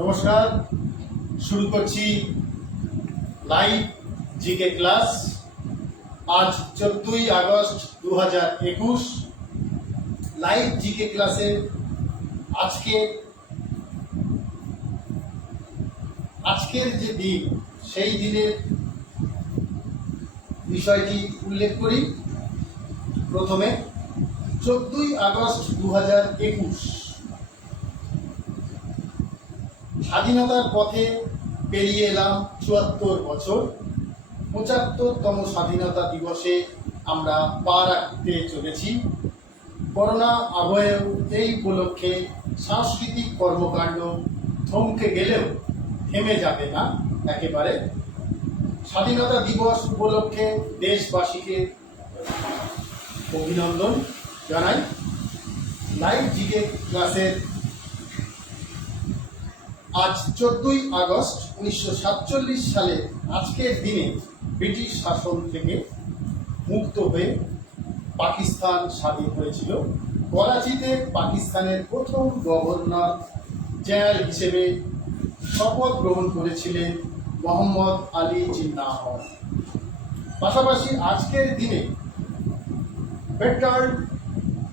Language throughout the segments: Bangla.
নমস্কার, শুরু করছি লাইভ জিকে ক্লাস। আজ 14ই আগস্ট 2021। লাইভ জিকে ক্লাসে আজকের যে দিন, সেই দিনের বিষয়টি উল্লেখ করি। প্রথমে 14ই আগস্ট 2021 স্বাধীনতার পথে পেরিয়ে এলাম 74 বছর। 75তম স্বাধীনতা দিবসে আমরা পা রাখতে চলেছি। করোনা আবহেও এই উপলক্ষে সাংস্কৃতিক কর্মকাণ্ড থমকে গেলেও থেমে যাবে না একেবারে। স্বাধীনতা দিবস উপলক্ষে দেশবাসীকে অভিনন্দন জানাই। লাইভ জিকে ক্লাসের আজ 14ই আগস্ট 1947 সালে আজকের দিনে ব্রিটিশ শাসন থেকে মুক্ত হয়ে পাকিস্তান স্বাধীন হয়েছিল। করাচিতে পাকিস্তানের প্রথম গভর্নর জেনারেল হিসেবে শপথ গ্রহণ করেছিলেন মোহাম্মদ আলী জিন্নাহ। পাশাপাশি আজকের দিনে বের্ট্রান্ড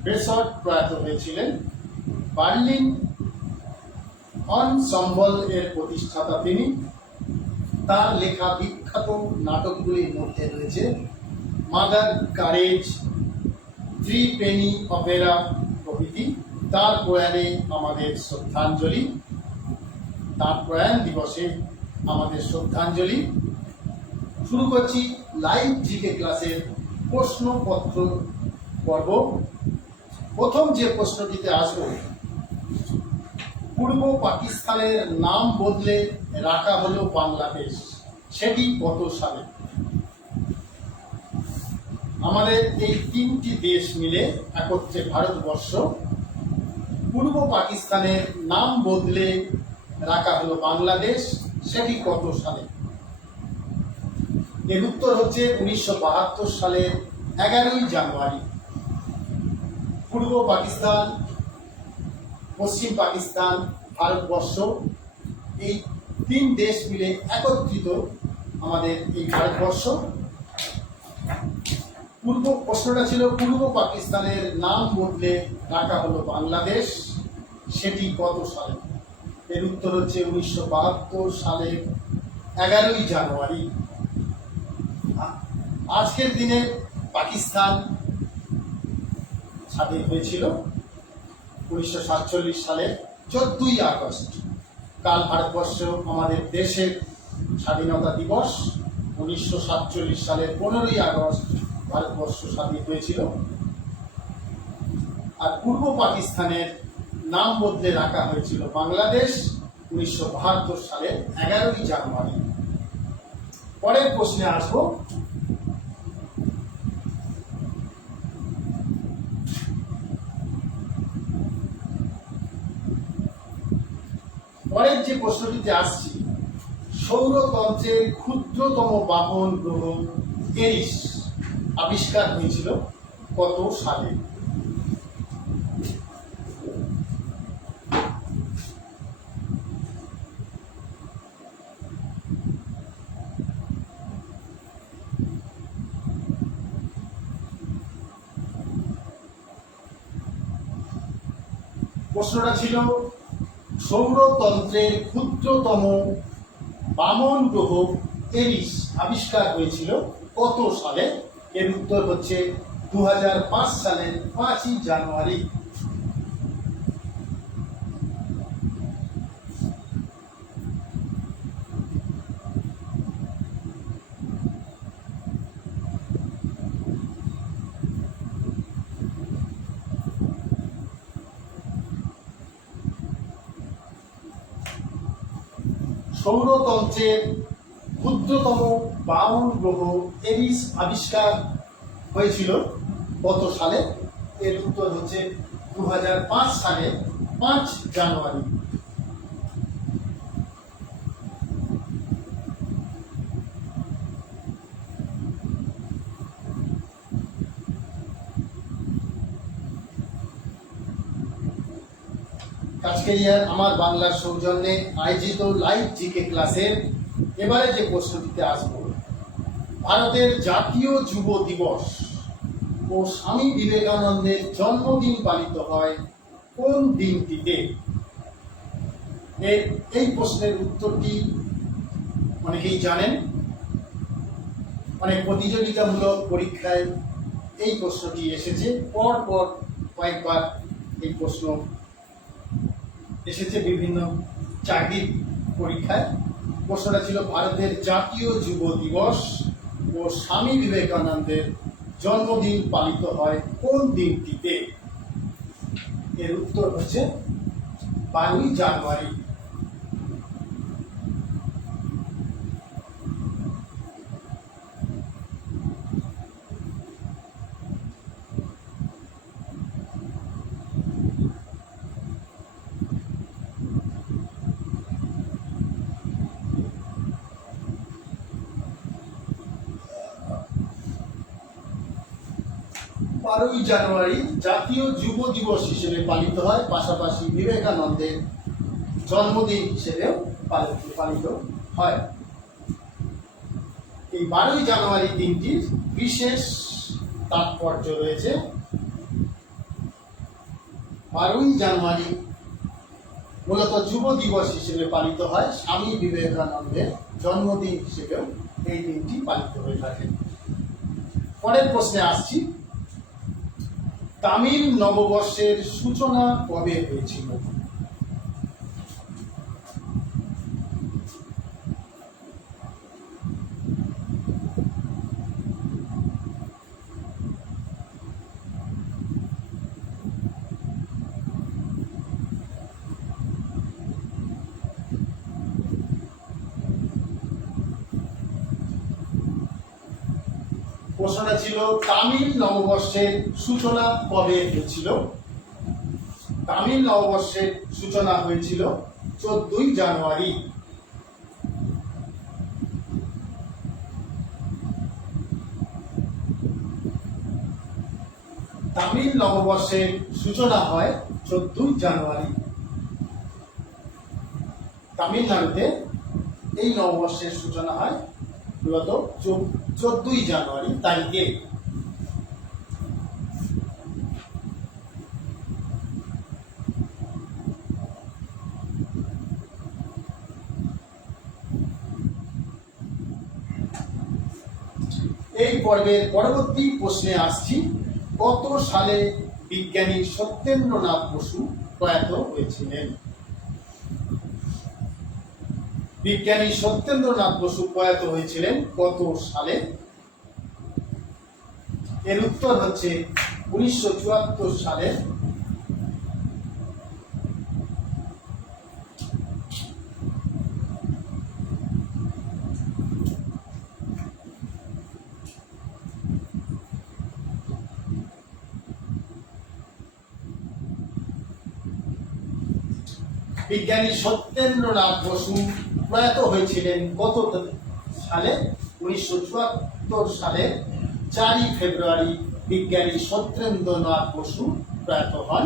বেসট প্রয়াত হয়েছিলেন। বার্লিন অনসম্বল এর প্রতিষ্ঠাতা তিনি। তার লেখা বিখ্যাত নাটকগুলির মধ্যে রয়েছে mother courage, three Penney Opera প্রভৃতি। তার প্রয়াণে আমাদের শ্রদ্ধাঞ্জলি। তার প্রয়াণ দিবসে আমাদের শ্রদ্ধাঞ্জলি। শুরু করছি লাইভ জিকে ক্লাসের প্রশ্নপত্র পর্ব। প্রথম যে প্রশ্নটিতে আসবো, পূর্ব পাকিস্তানের নাম বদলে রাখা হলো বাংলাদেশ, সেটি কত সালে? আমাদের এই তিনটি দেশ মিলে একত্রে ভারতবর্ষ। পূর্ব পাকিস্তানের নাম বদলে রাখা হলো বাংলাদেশ, সেটি কত সালে? এর উত্তর হচ্ছে 1972 সালের 11ই জানুয়ারি। পূর্ব পাকিস্তান, পশ্চিম পাকিস্তান, ভারতবর্ষ, এই তিন দেশ মিলে একত্রিত আমাদের এই ভারতবর্ষ। প্রশ্নটা ছিল পূর্ব পাকিস্তানের নাম বদলে রাখা হলো বাংলাদেশ, সেটি কত সালে? এর উত্তর হচ্ছে 1972 সালের 11ই জানুয়ারি। আজকের দিনে পাকিস্তান স্বাধীন হয়েছিল 1947 সালের 14ই আগস্ট। কাল ভারতবর্ষ আমাদের দেশের স্বাধীনতা দিবস। 1947 সালের 15ই আগস্ট ভারতবর্ষ স্বাধীন হয়েছিল। আর পূর্ব পাকিস্তানের নাম বদলে রাখা হয়েছিল বাংলাদেশ 1972 সালের 11ই জানুয়ারি। পরের প্রশ্নে আসবো। পরের যে প্রশ্নটিতে আসছি, সৌরতন্ত্রের ক্ষুদ্রতম বাহন গ্রহ এরিস আবিষ্কার হয়েছিল কত সালে? প্রশ্নটা ছিল সৌরতন্ত্রের ক্ষুদ্রতম বামন গ্রহ এরিস আবিষ্কার হয়েছিল কত সালে? এর উত্তর হচ্ছে 2005 সালের 5ই জানুয়ারি। সৌরতন্ত্রের ক্ষুদ্রতম বামন গ্রহ এরিস আবিষ্কার হয়েছিল কত সালে? এর উত্তর হচ্ছে 2005 সালের 5 জানুয়ারি। কাজকেরিয়ার আমার বাংলার সৌজন্যে আয়োজিত লাইভ জিকে ক্লাসের এবারে যে প্রশ্নটিতে আসব, ভারতের জাতীয় যুব দিবস ও স্বামী বিবেকানন্দের জন্মদিন পালিত হয় কোন দিনটিতে? এই প্রশ্নের উত্তরটি অনেকেই জানেন। অনেক প্রতিযোগিতামূলক পরীক্ষায় এই প্রশ্নটি এসেছে, পর পর কয়েকবার এই প্রশ্ন এসেছে বিভিন্ন চাকরির পরীক্ষায়। প্রশ্নটা ছিল ভারতের জাতীয় যুব দিবস ও স্বামী বিবেকানন্দের জন্মদিন পালিত হয় কোন দিনটিতে? এর উত্তর হচ্ছে 12ই জানুয়ারি। বারোই জানুয়ারি জাতীয় যুব দিবস হিসেবে পালিত হয়, পাশাপাশি বিবেকানন্দের জন্মদিন হিসেবেও পালিত হয়। এই 12ই জানুয়ারি দিনটির বিশেষ তাৎপর্য রয়েছে। 12ই জানুয়ারি মূলত যুব দিবস হিসেবে পালিত হয়, স্বামী বিবেকানন্দের জন্মদিন হিসেবেও এই দিনটি পালিত হয়ে থাকে। পরের প্রশ্নে আসছি, তামিল নববর্ষের সূচনা কবে হয়েছিল? প্রশ্নটা ছিল তামিল নববর্ষের সূচনা কবে হয়েছিল? তামিল নববর্ষের সূচনা হয়েছিল 14ই জানুয়ারি। তামিল নববর্ষের সূচনা হয় 14ই জানুয়ারি। তামিলনাড়ুতে এই নববর্ষের সূচনা হয় মূলত 14ই জানুয়ারি তারিখে। এই পর্বের পরবর্তী প্রশ্নে আসছি, কত সালে বিজ্ঞানী সত্যেন্দ্রনাথ বসু প্রয়াত হয়েছিলেন? বিজ্ঞানী সত্যেন্দ্রনাথ বসু প্রয়াত হয়েছিলেন কত সালে? এর উত্তর হচ্ছে 1974 সালে। বিজ্ঞানী সত্যেন্দ্রনাথ বসু প্রয়াত হয়েছিলেন কত সালে? 1974 সালে 4ই ফেব্রুয়ারি বিজ্ঞানী সত্যেন্দ্রনাথ বসু প্রয়াত হন।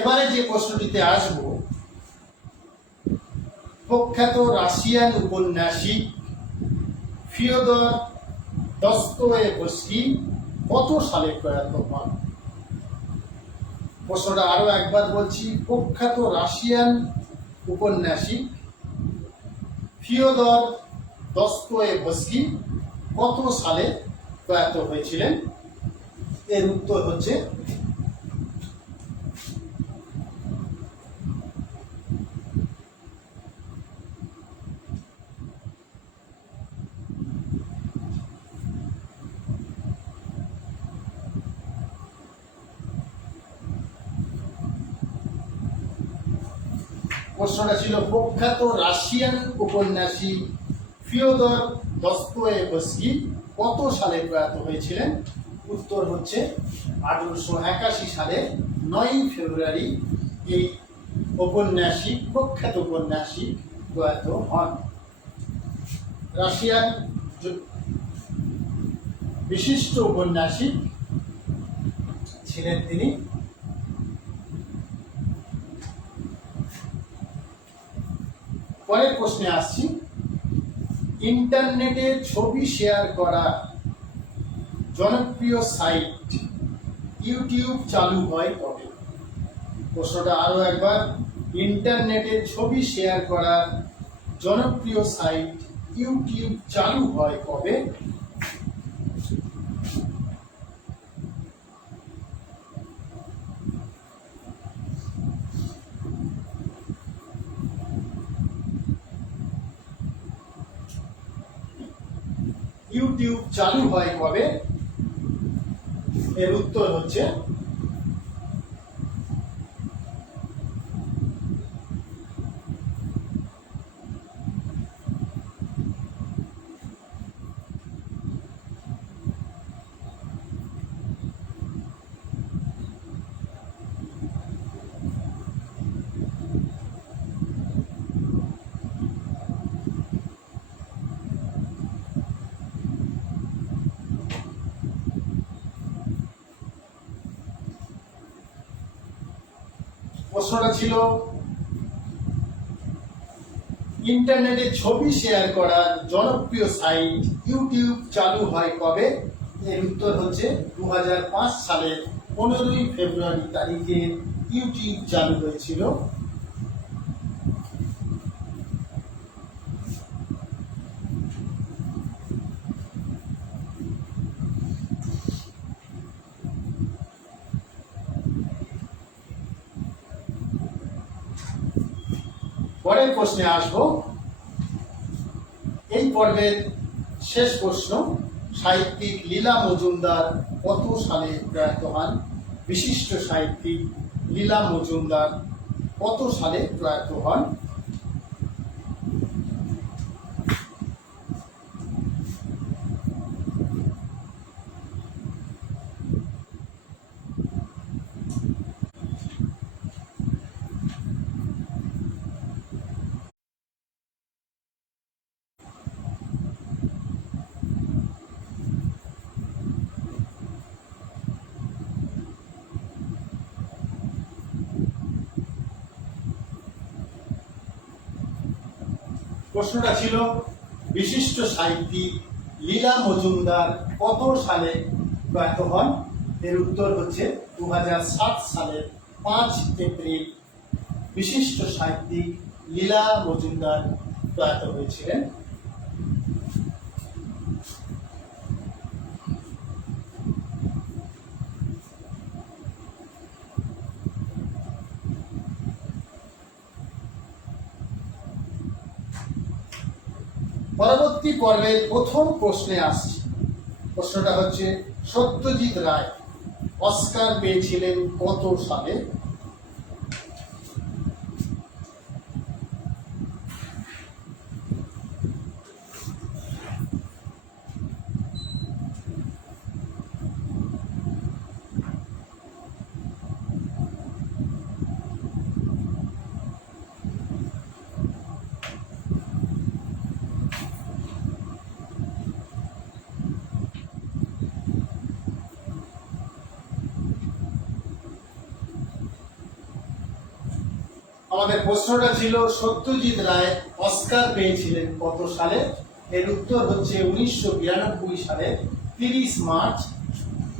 এবারে যে প্রশ্নটিতে আসব, প্রখ্যাত রাশিয়ান ঔপন্যাসিক ফিওদর দস্তয়েভস্কি কত সালে প্রয়াত হন? প্রশ্নটা আরো একবার বলছি, প্রখ্যাত রাশিয়ান ঔপন্যাসিক ফিওদর দস্তয়েভস্কি কত সালে প্রয়াত হয়েছিলেন? এর উত্তর হচ্ছে প্রশ্নটা ছিল প্রখ্যাত রাশিয়ান ঔপন্যাসিক ফিওদর দস্তয়েভস্কি কত সালে প্রয়াত হয়েছিলেন? উত্তর হচ্ছে 1881 সালের 9 ফেব্রুয়ারি এই ঔপন্যাসিক, প্রখ্যাত ঔপন্যাসিক প্রয়াত হন। রাশিয়ার বিশিষ্ট ঔপন্যাসিক ছিলেন তিনি। পরের প্রশ্নে আসছি, ইন্টারনেটে ছবি শেয়ার করা জনপ্রিয় সাইট ইউটিউব চালু হয় কবে? প্রশ্নটা আরো একবার, ইন্টারনেটে ছবি শেয়ার করা জনপ্রিয় সাইট ইউটিউব চালু হয় কবে? ইউটিউব চালু হয় কবে? এর উত্তর হচ্ছে প্রশ্নটা ছিল ইন্টারনেটে ছবি শেয়ার করার জনপ্রিয় সাইট ইউটিউব চালু হয় কবে? এর উত্তর হচ্ছে 2005 সালের 15 ফেব্রুয়ারি তারিখে ইউটিউব চালু হয়েছিল। পরের প্রশ্নে আসব। এই পর্বের শেষ প্রশ্ন, সাহিত্যিক লীলা মজুমদার কত সালে প্রয়াত হন? বিশিষ্ট সাহিত্যিক লীলা মজুমদার কত সালে প্রয়াত হন? প্রশ্নটা ছিল বিশিষ্ট সাহিত্যিক লীলা মজুমদার কত সালে প্রয়াত হন? এর উত্তর হচ্ছে 2007 সালের 5 এপ্রিল বিশিষ্ট সাহিত্যিক লীলা মজুমদার প্রয়াত হয়েছিলেন। পরবর্তী পর্বের প্রথম প্রশ্নে আসছি। প্রশ্নটা হচ্ছে, সত্যজিৎ রায় অস্কার পেয়েছিলেন কত সালে? আমাদের প্রশ্নটা ছিল সত্যজিৎ রায় অস্কার পেয়েছিলেন কত সালে? এর উত্তর হচ্ছে 1992 সালের 30 মার্চ।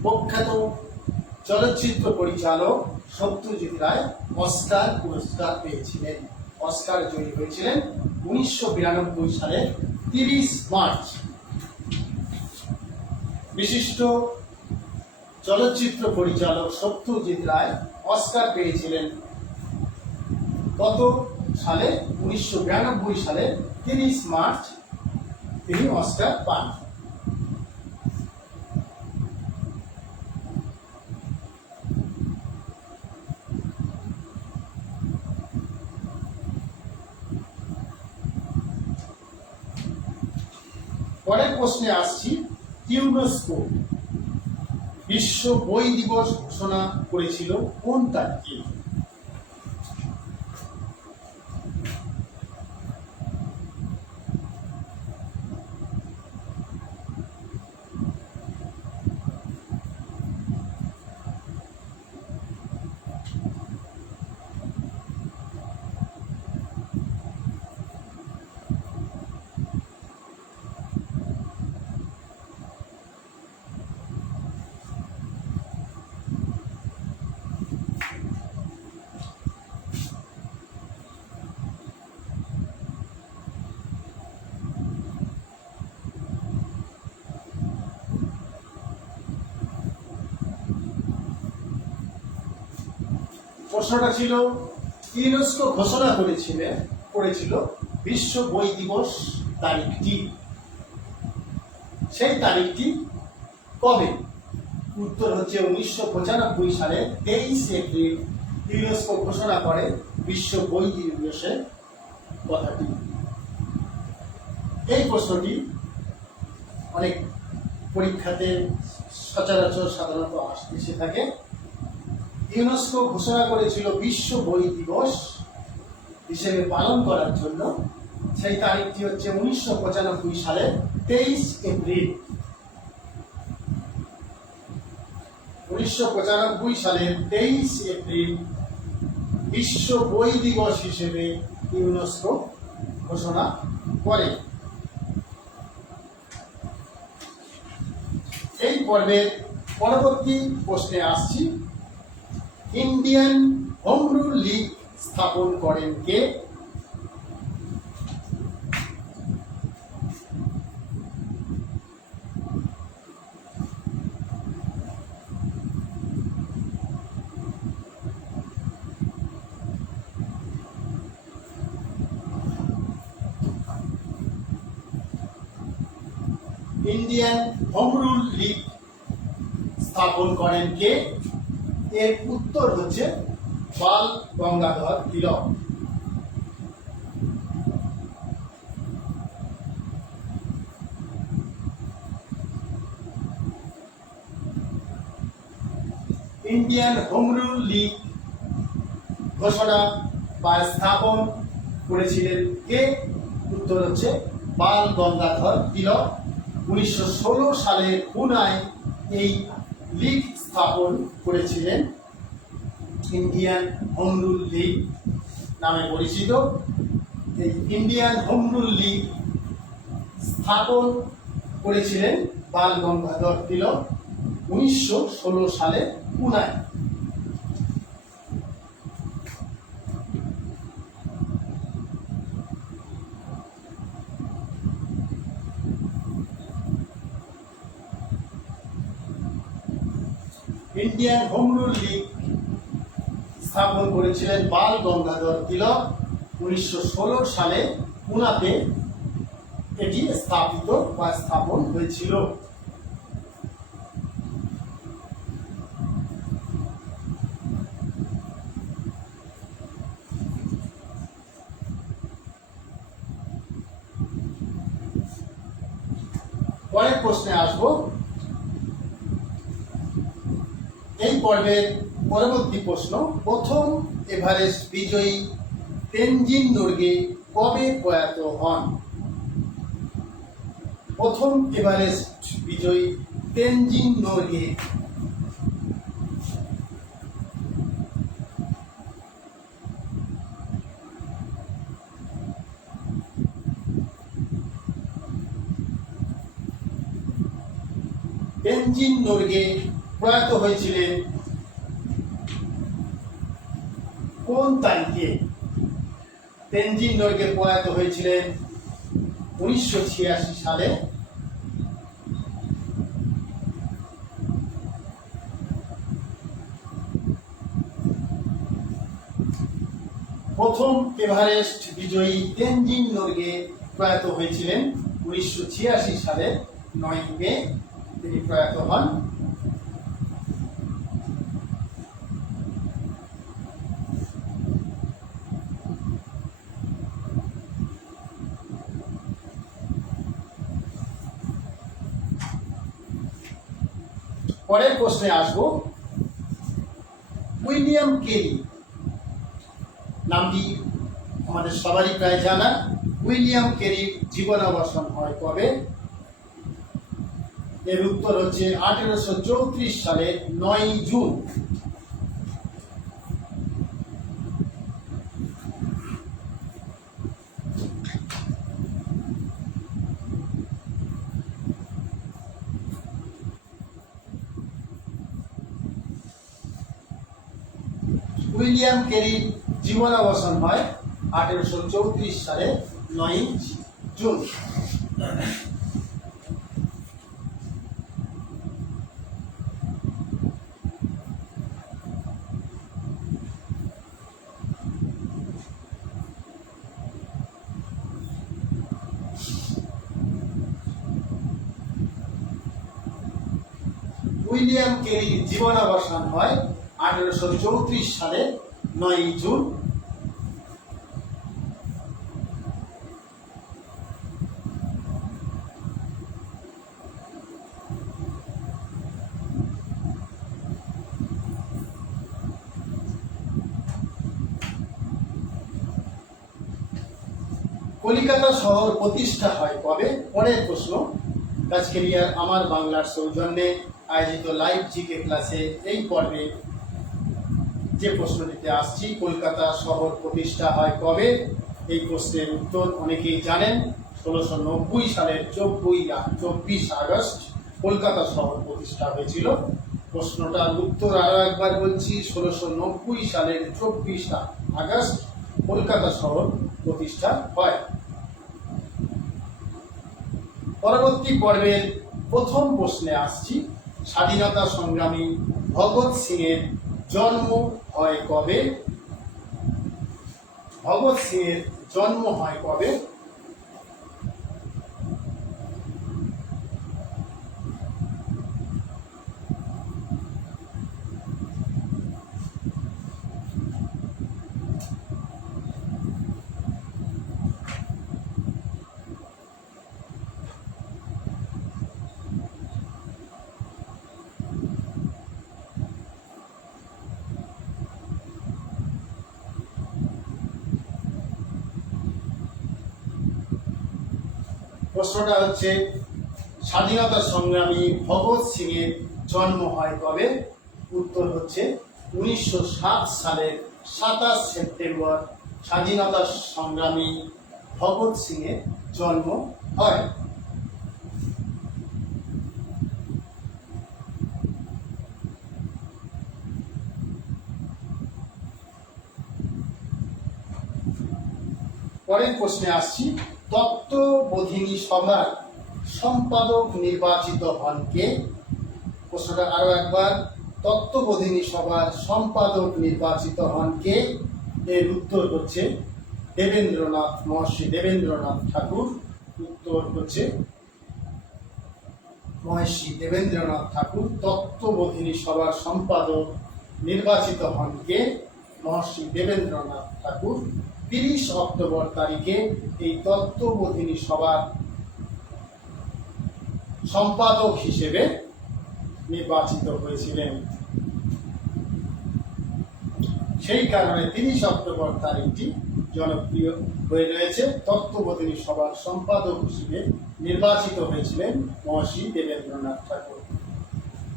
প্রখ্যাত চলচ্চিত্র পরিচালক সত্যজিৎ রায় অস্কার পুরস্কার পেয়েছিলেন, অস্কার জয়ী হয়েছিলেন 1992 সালের 30 মার্চ। বিশিষ্ট চলচ্চিত্র পরিচালক সত্যজিৎ রায় অস্কার পেয়েছিলেন কত সালে? 1992 সালে 30 মার্চ তিনি অস্কার পান। পরের প্রশ্নে আসছি, ইউনেস্কো বিশ্ব বই দিবস ঘোষণা করেছিল কোন তারিখে? প্রশ্নটা ছিল ইউনেস্কো ঘোষণা করেছিল বিশ্ব বই দিবস তারিখটি, সেই তারিখটি কবে? উত্তর হচ্ছে 1995 সালের 23 এপ্রিল ইউনেস্কো ঘোষণা করে বিশ্ব বই দিবসের কথাটি। এই প্রশ্নটি অনেক পরীক্ষাতে সচরাচর সাধারণত এসে থাকে। ইউনেস্কো ঘোষণা করেছিল বিশ্ব বই দিবস হিসেবে পালন করার জন্য, সেই তারিখটি হচ্ছে 1995 সালের 23 এপ্রিল। 1995 সালের 23 এপ্রিল বিশ্ব বই দিবস হিসেবে ইউনেস্কো ঘোষণা করে। এই পর্বের পরবর্তী প্রশ্নে আসছি। ইন্ডিয়ান হোম রুল লীগ স্থাপন করেন কে? ইন্ডিয়ান হোম রুল লীগ স্থাপন করেন কে? এর উত্তর হচ্ছে বাল গঙ্গাধর তিলক। ইন্ডিয়ান হোম রুল লীগ ঘোষণা বা স্থাপন করেছিলেন কে? উত্তর হচ্ছে বাল গঙ্গাধর তিলক। 1916 সালের পুনায় এই লীগ স্থাপন করেছিলেন, ইন্ডিয়ান হোম রুল লীগ নামে পরিচিত। এই ইন্ডিয়ান হোম রুল লীগ স্থাপন করেছিলেন বাল গঙ্গাধর তিলক 1916 সালে পুনায়। ইন্ডিয়ান হোম রুল লীগ স্থাপন করেছিলেন বাল গঙ্গাধর তিলক 1916 সালে পুনাতে এটি স্থাপিত বা স্থাপন হয়েছিল। পরের প্রশ্নে আসবো। এই পর্বের পরবর্তী প্রশ্ন, প্রথম এভারেস্ট বিজয়ী তেনজিং নোরগে কবে প্রয়াত হন? প্রথম এভারেস্ট বিজয়ী তেনজিং নোরগে তেনজিং নোরগে প্রয়াত হয়েছিলেন কোন তারিখে? তেনজিং নোরগে প্রয়াত হয়েছিলেন 1986 সালে। প্রথম এভারেস্ট বিজয়ী তেনজিং নোরগে প্রয়াত হয়েছিলেন 1986 সালের 9 মে তিনি প্রয়াত হন। পরের প্রশ্নে আসবো। উইলিয়াম কেরি নামটি আমাদের সবারই প্রায় জানা। উইলিয়াম কেরির জীবনাবসান হয় কবে? এর উত্তর হচ্ছে 1834 সালের 9 জুন। উইলিয়াম কেরির জীবনাবসান হয় 1834 সালে 9 জুন। উইলিয়াম কেরির জীবনাবসান হয় 1834 সালে 9 জুন। কলিকাতা শহর প্রতিষ্ঠা হয় কবে? পরের প্রশ্ন। কাজকেরিয়ার আমার বাংলার সৌজন্যে আয়োজিত লাইভ জিকে ক্লাসে এই পর্বে যে প্রশ্নটিতে আসছি, কলকাতা শহর প্রতিষ্ঠা হয় কবে? এই প্রশ্নের উত্তর অনেকেই জানেন। 1690 সালের 24 আগস্ট কলকাতা শহর প্রতিষ্ঠা হয়েছিল। প্রশ্নটার উত্তর আরো একবার বলছি, 1690 সালের 24 আগস্ট কলকাতা শহর প্রতিষ্ঠা হয়। পরবর্তী পর্বের প্রথম প্রশ্নে আসছি। স্বাধীনতা সংগ্রামী ভগৎ সিং এর জন্ম হয় কবে? ভগৎ সিং এর জন্ম হয় কবে? প্রশ্নটা হচ্ছে, স্বাধীনতা সংগ্রামী ভগৎ সিং এর জন্ম হয় কবে? উত্তর হচ্ছে 1907 সালের 27 সেপ্টেম্বর স্বাধীনতা সংগ্রামী ভগৎ সিং এর জন্ম হয়। পরের প্রশ্নে আসছি। তত্ত্ববোধিনী সভার সম্পাদক নির্বাচিত হন কে? প্রশ্নটা আরো একবার। তত্ত্ববোধিনী সভার সম্পাদক নির্বাচিত হন কে? এর উত্তর হচ্ছে মহর্ষি দেবেন্দ্রনাথ ঠাকুর। উত্তর হচ্ছে মহর্ষি দেবেন্দ্রনাথ ঠাকুর। তত্ত্ববোধিনী সভার সম্পাদক নির্বাচিত হন কে? মহর্ষি দেবেন্দ্রনাথ ঠাকুর। 30 অক্টোবর তারিখে এই তত্ত্ববোধিনী সভার সম্পাদক হিসেবে নির্বাচিত হয়েছিলেন। সেই কারণে 30 অক্টোবর তারিখটি জনপ্রিয় হয়ে রয়েছে। তত্ত্ববোধিনী সভার সম্পাদক হিসেবে নির্বাচিত হয়েছিলেন মহর্ষি দেবেন্দ্রনাথ ঠাকুর।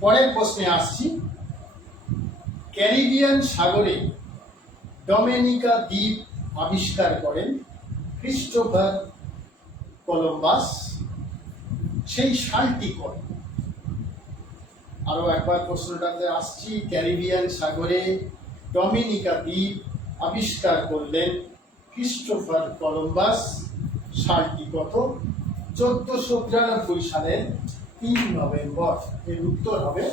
পরের প্রশ্নে আসছি। ক্যারিবিয়ান সাগরে ডমিনিকা দ্বীপ আবিষ্কার করেন ক্রিস্টোফার কলম্বাস। সেই সালটি কত? আরো একবার প্রশ্নটাতে আসছি। ক্যারিবিয়ান সাগরে ডমিনিকা দ্বীপ আবিষ্কার করলেন ক্রিস্টোফার কলম্বাস। সালটি কত? 1493 সালের 3 নভেম্বর। এর উত্তর হবে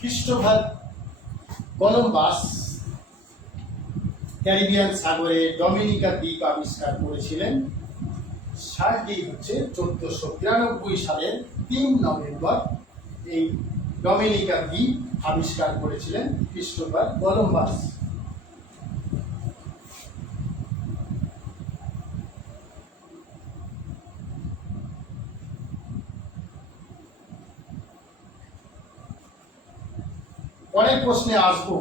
ক্রিস্টোফার কলম্বাস ক্যারিবিয়ান সাগরে ডমিনিকা দ্বীপ আবিষ্কার করেছিলেন। সালটি হচ্ছে 1493 সালের 3 নভেম্বর এই ডমিনিকা দ্বীপ আবিষ্কার করেছিলেন ক্রিস্টোফার কলম্বাস। পরের প্রশ্নে আসবো,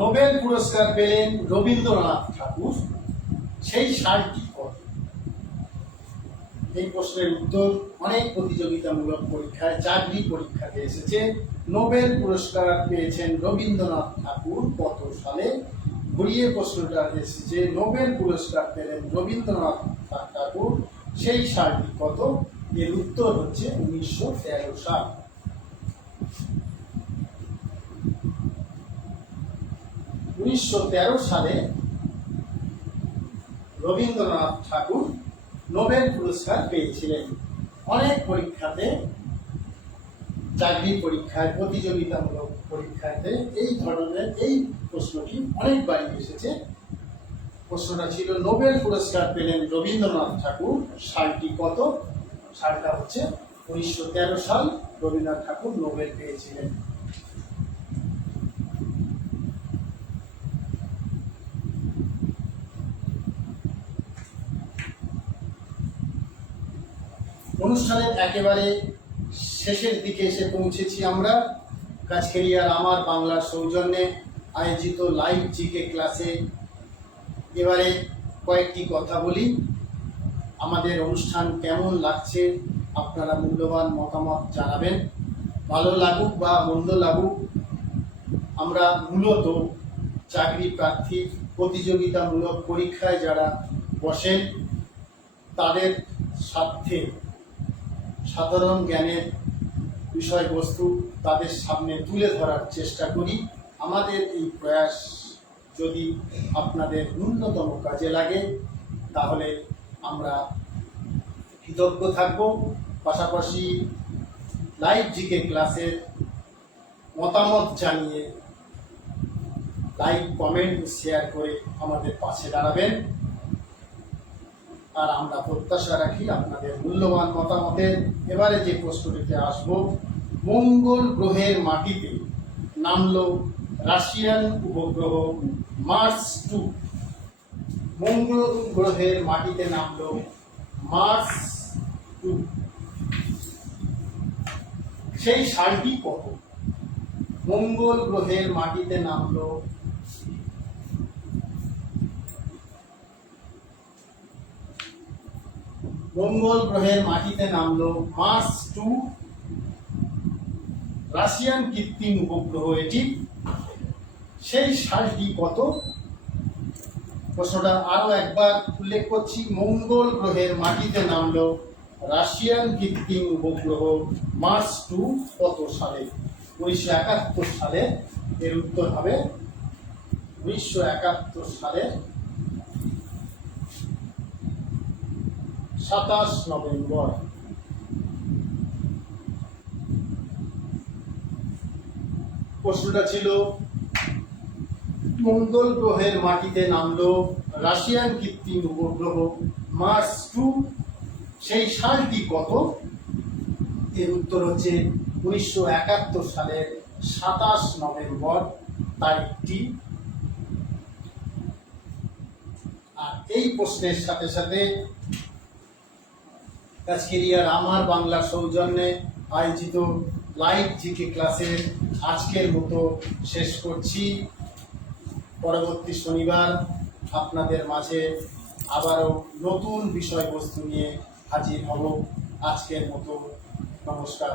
নোবেল পুরস্কার পেলেন রবীন্দ্রনাথ ঠাকুর, সেই সালটি কত? এই প্রশ্নের উত্তর অনেক প্রতিযোগিতামূলক পরীক্ষায়, চাকরি পরীক্ষাতে এসেছে। নোবেল পুরস্কার পেয়েছেন রবীন্দ্রনাথ ঠাকুর কত সালে? ঘুরিয়ে প্রশ্নটা এসেছে, নোবেল পুরস্কার পেলেন রবীন্দ্রনাথ ঠাকুর, সেই সালটি কত? এর উত্তর হচ্ছে 1913 সাল। সালে রবীন্দ্রনাথ ঠাকুর নোবেল পুরস্কার পেয়েছিলেন। অনেক পরীক্ষাতে, চাকরি পরীক্ষায়, প্রতিযোগিতামূলক পরীক্ষাতে এই ধরনের এই প্রশ্নটি অনেকবারই এসেছে। প্রশ্নটা ছিল, নোবেল পুরস্কার পেলেন রবীন্দ্রনাথ ঠাকুর, সালটি কত? সালটা হচ্ছে 1913 সাল রবীন্দ্রনাথ ঠাকুর নোবেল পেয়েছিলেন। অনুষ্ঠানের একেবারে শেষের দিকে এসে পৌঁছেছি আমরা। কাছকেরিয়ার আমার বাংলার সৌজন্যে আয়োজিত লাইভ জিকে ক্লাসে এবারে কয়েকটি কথা বলি। আমাদের অনুষ্ঠান কেমন লাগছে আপনারা মূল্যবান মতামত জানাবেন। ভালো লাগুক বা মন্দ লাগুক, আমরা মূলত চাকরি প্রার্থী, প্রতিযোগিতামূলক পরীক্ষায় যারা বসেন তাদের স্বার্থে সাধারণ জ্ঞানের বিষয়বস্তু তাদের সামনে তুলে ধরার চেষ্টা করি। আমাদের এই প্রয়াস যদি আপনাদের ন্যূনতম কাজে লাগে তাহলে আমরা কৃতজ্ঞ থাকব। পাশাপাশি লাইভ জিকে ক্লাসের মতামত জানিয়ে লাইক, কমেন্ট, শেয়ার করে আমাদের পাশে দাঁড়াবেন। আর আমরা প্রত্যাশা রাখি আপনাদের মূল্যবান মতামতের। এবারে যে প্রশ্নটিতে আসব, মঙ্গল গ্রহের মাটিতে নামলো রাশিয়ান উপগ্রহ মার্স 2। মঙ্গল গ্রহের মাটিতে নামলো মার্স 2, সেই সালটি কত? মঙ্গল গ্রহের মাটিতে নামলো মার্স 2, রাশিয়ান কৃত্রিম উপগ্রহ এটি, সেই সালটি কত? প্রশ্নটা আরো একবার উল্লেখ করছি, মঙ্গল গ্রহের মাটিতে নামলো রাশিয়ান কৃত্রিম উপগ্রহ মার্স 2 কত সালে? 1971 সালে। এর উত্তর হবে 1971 সালে 27 নভেম্বর। প্রশ্নটা ছিল, মঙ্গল গ্রহের মাটিতে নামলো রাশিয়ান কৃত্রিম উপগ্রহ মার্স 2, সেই সালটি কত? এর উত্তর হচ্ছে 1971 সালের 27 নভেম্বর তারিখটি। আর এই প্রশ্নের সাথে সাথে কাছকেরিয়ার আমার বাংলা সৌজন্যে আয়োজিত লাইভ জিকে ক্লাসের আজকের মতো শেষ করছি। পরবর্তী শনিবার আপনাদের মাঝে আবারও নতুন বিষয়বস্তু নিয়ে হাজির হব। আজকের মতো নমস্কার।